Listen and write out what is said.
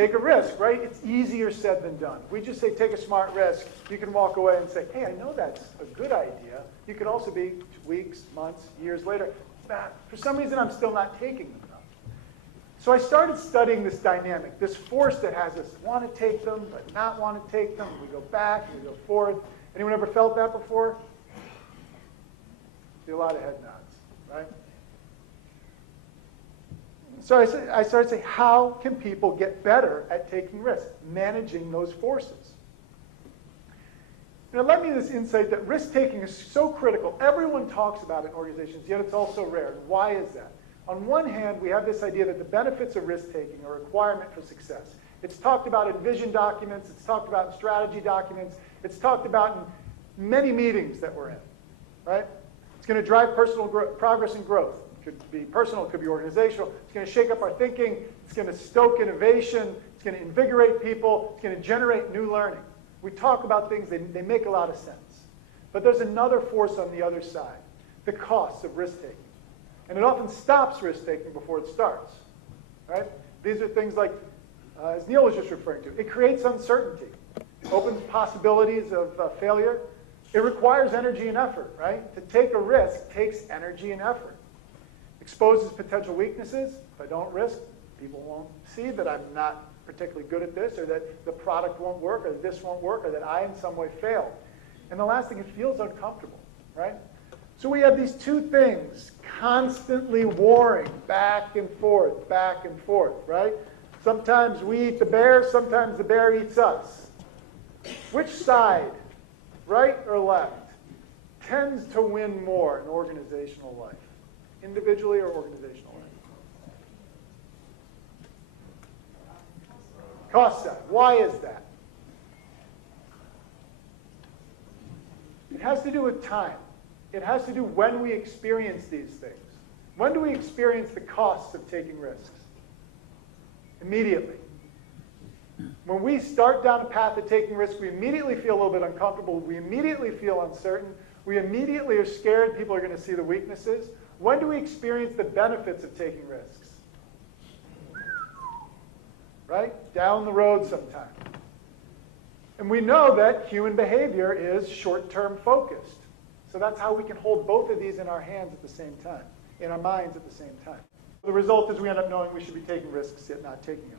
take a risk, right? It's easier said than done. We just say take a smart risk. You can walk away and say, hey, I know that's a good idea. You could also be weeks, months, years later. For some reason, I'm still not taking them. So I started studying this dynamic, this force that has us want to take them, but not want to take them. We go back, and we go forth. Anyone ever felt that before? See a lot of head nods, right? So I started to say, how can people get better at taking risks, managing those forces? And it led me to this insight that risk-taking is so critical. Everyone talks about it in organizations, yet it's also rare. Why is that? On one hand, we have this idea that the benefits of risk-taking are a requirement for success. It's talked about in vision documents. It's talked about in strategy documents. It's talked about in many meetings that we're in, right? It's going to drive personal progress and growth. It could be personal. It could be organizational. It's going to shake up our thinking. It's going to stoke innovation. It's going to invigorate people. It's going to generate new learning. We talk about things, they make a lot of sense. But there's another force on the other side, the costs of risk-taking. And it often stops risk-taking before it starts, right? These are things like, as Neil was just referring to, it creates uncertainty, opens possibilities of failure. It requires energy and effort, right? To take a risk takes energy and effort. Exposes potential weaknesses. If I don't risk, people won't see that I'm not particularly good at this, or that the product won't work, or this won't work, or that I in some way failed. And the last thing, it feels uncomfortable, right? So we have these two things constantly warring back and forth, right? Sometimes we eat the bear, sometimes the bear eats us. Which side, right or left, tends to win more in organizational life, individually or organizational life? Cost side. Why is that? It has to do with time. It has to do when we experience these things. When do we experience the costs of taking risks? Immediately. When we start down a path of taking risks, we immediately feel a little bit uncomfortable. We immediately feel uncertain. We immediately are scared people are going to see the weaknesses. When do we experience the benefits of taking risks? Right? Down the road sometime. And we know that human behavior is short-term focused. So that's how we can hold both of these in our hands at the same time, in our minds at the same time. The result is we end up knowing we should be taking risks, yet not taking them.